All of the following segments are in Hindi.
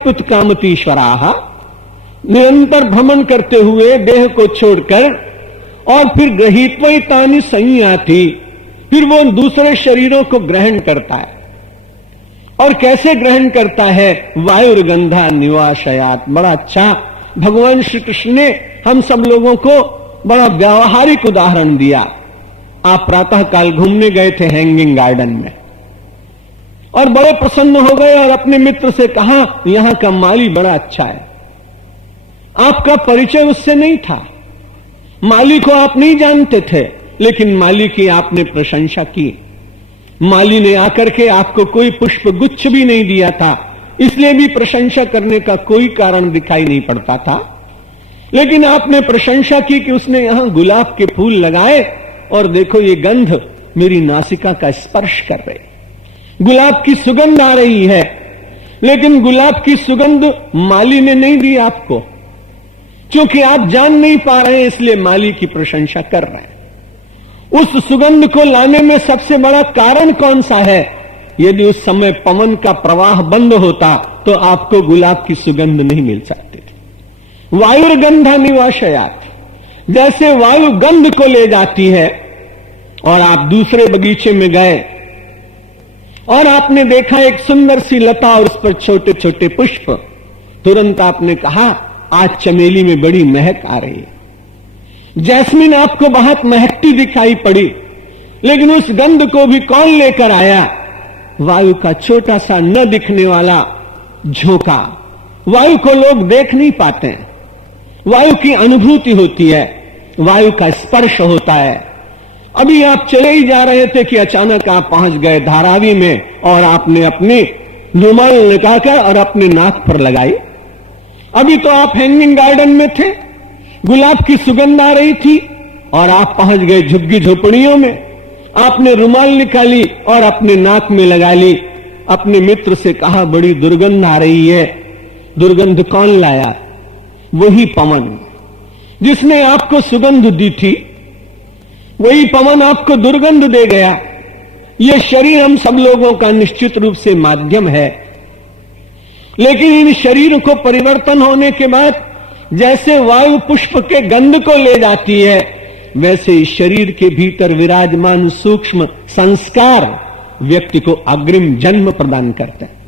उत्कामतीश्वराः, निरंतर भ्रमण करते हुए देह को छोड़कर, और फिर गृहीत्वैतानि संयाति, फिर वो दूसरे शरीरों को ग्रहण करता है। और कैसे ग्रहण करता है? वायुर्गंधा निवासयात। बड़ा अच्छा भगवान श्री कृष्ण ने हम सब लोगों को बड़ा व्यावहारिक उदाहरण दिया। आप प्रातः काल घूमने गए थे हैंगिंग गार्डन में और बड़े प्रसन्न हो गए और अपने मित्र से कहा, यहां का माली बड़ा अच्छा है। आपका परिचय उससे नहीं था, माली को आप नहीं जानते थे, लेकिन माली की आपने प्रशंसा की। माली ने आकर के आपको कोई पुष्प गुच्छ भी नहीं दिया था, इसलिए भी प्रशंसा करने का कोई कारण दिखाई नहीं पड़ता था, लेकिन आपने प्रशंसा की कि उसने यहां गुलाब के फूल लगाए और देखो ये गंध मेरी नासिका का स्पर्श कर रही, गुलाब की सुगंध आ रही है। लेकिन गुलाब की सुगंध माली ने नहीं दी आपको, क्योंकि आप जान नहीं पा रहे हैं, इसलिए माली की प्रशंसा कर रहे हैं। उस सुगंध को लाने में सबसे बड़ा कारण कौन सा है? यदि उस समय पवन का प्रवाह बंद होता तो आपको गुलाब की सुगंध नहीं मिल सकती थी। वायुर्गंधा निवासयात, जैसे वायु गंध को ले जाती है, और आप दूसरे बगीचे में गए और आपने देखा एक सुंदर सी लता और उस पर छोटे छोटे पुष्प, तुरंत आपने कहा आज चमेली में बड़ी महक आ रही है। जैस्मिन आपको बहुत महकती दिखाई पड़ी, लेकिन उस गंध को भी कौन लेकर आया? वायु का छोटा सा न दिखने वाला झोंका। वायु को लोग देख नहीं पाते हैं, वायु की अनुभूति होती है, वायु का स्पर्श होता है। अभी आप चले ही जा रहे थे कि अचानक आप पहुंच गए धारावी में और आपने अपनी रुमाल निकालकर और अपने नाक पर लगाई। अभी तो आप हैंगिंग गार्डन में थे, गुलाब की सुगंध आ रही थी और आप पहुंच गए झुग्गी झोपड़ियों में। आपने रुमाल निकाली और अपने नाक में लगा ली। अपने मित्र से कहा बड़ी दुर्गंध आ रही है। दुर्गंध कौन लाया? वही पवन जिसने आपको सुगंध दी थी, वही पवन आपको दुर्गंध दे गया। यह शरीर हम सब लोगों का निश्चित रूप से माध्यम है, लेकिन इन शरीर को परिवर्तन होने के बाद जैसे वायु पुष्प के गंध को ले जाती है, वैसे इस शरीर के भीतर विराजमान सूक्ष्म संस्कार व्यक्ति को अग्रिम जन्म प्रदान करते हैं।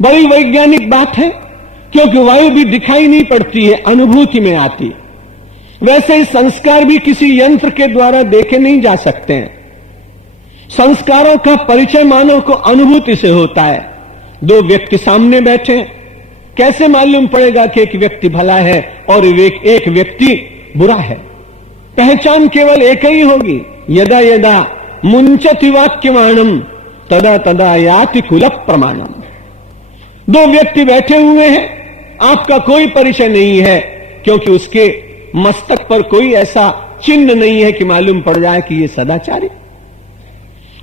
बड़ी वैज्ञानिक बात है, क्योंकि वायु भी दिखाई नहीं पड़ती है, अनुभूति में आती है। वैसे ही संस्कार भी किसी यंत्र के द्वारा देखे नहीं जा सकते हैं। संस्कारों का परिचय मानव को अनुभूति से होता है। दो व्यक्ति सामने बैठे हैं, कैसे मालूम पड़ेगा कि एक व्यक्ति भला है और एक व्यक्ति बुरा है? पहचान केवल एक ही होगी, यदा यदा मुंचति वाक्यमाणम तदा तदा याति कुल प्रमाणम। दो व्यक्ति बैठे हुए हैं, आपका कोई परिचय नहीं है, क्योंकि उसके मस्तक पर कोई ऐसा चिन्ह नहीं है कि मालूम पड़ जाए कि ये सदाचारी,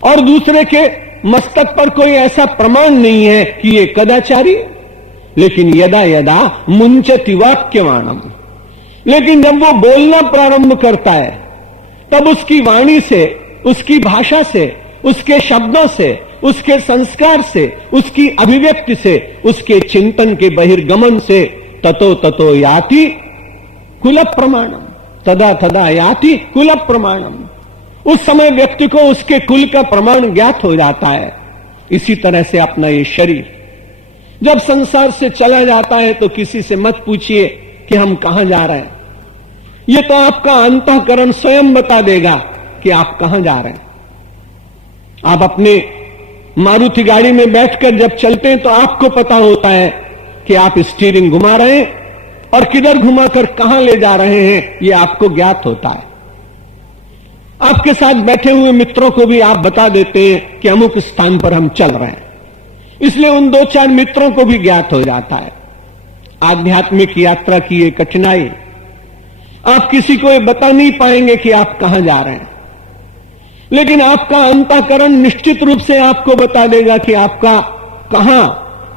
और दूसरे के मस्तक पर कोई ऐसा प्रमाण नहीं है कि ये कदाचारी। लेकिन यदा यदा मुंचति वाक्यमाणम, लेकिन जब वो बोलना प्रारंभ करता है, तब उसकी वाणी से, उसकी भाषा से, उसके शब्दों से, उसके संस्कार से, उसकी अभिव्यक्ति से, उसके चिंतन के बहिर्गमन से ततो ततो याति कुल प्रमाणम, तदा तदा याति कुल प्रमाणम। उस समय व्यक्ति को उसके कुल का प्रमाण ज्ञात हो जाता है। इसी तरह से अपना ये शरीर जब संसार से चला जाता है तो किसी से मत पूछिए कि हम कहां जा रहे हैं। ये तो आपका अंतःकरण स्वयं बता देगा कि आप कहां जा रहे हैं। आप अपने मारुति गाड़ी में बैठकर जब चलते हैं तो आपको पता होता है कि आप स्टीयरिंग घुमा रहे हैं और किधर घुमाकर कहां ले जा रहे हैं, यह आपको ज्ञात होता है। आपके साथ बैठे हुए मित्रों को भी आप बता देते हैं कि अमुक स्थान पर हम चल रहे हैं, इसलिए उन दो चार मित्रों को भी ज्ञात हो जाता है। आध्यात्मिक यात्रा की ये कठिनाई, आप किसी को ये बता नहीं पाएंगे कि आप कहां जा रहे हैं, लेकिन आपका अंतःकरण निश्चित रूप से आपको बता देगा कि आपका कहां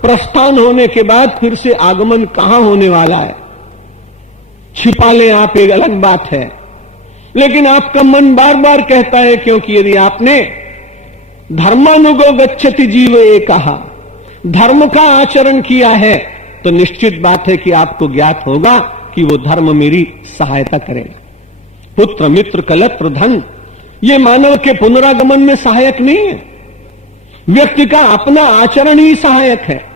प्रस्थान होने के बाद फिर से आगमन कहां होने वाला है। छिपा लें आप, एक अलग बात है, लेकिन आपका मन बार बार कहता है, क्योंकि यदि आपने धर्मानुगो गच्छति जीव ये कहा, धर्म का आचरण किया है तो निश्चित बात है कि आपको ज्ञात होगा कि वो धर्म मेरी सहायता करेगा। पुत्र मित्र कलत्र धन ये मानव के पुनरागमन में सहायक नहीं है, व्यक्ति का अपना आचरण ही सहायक है।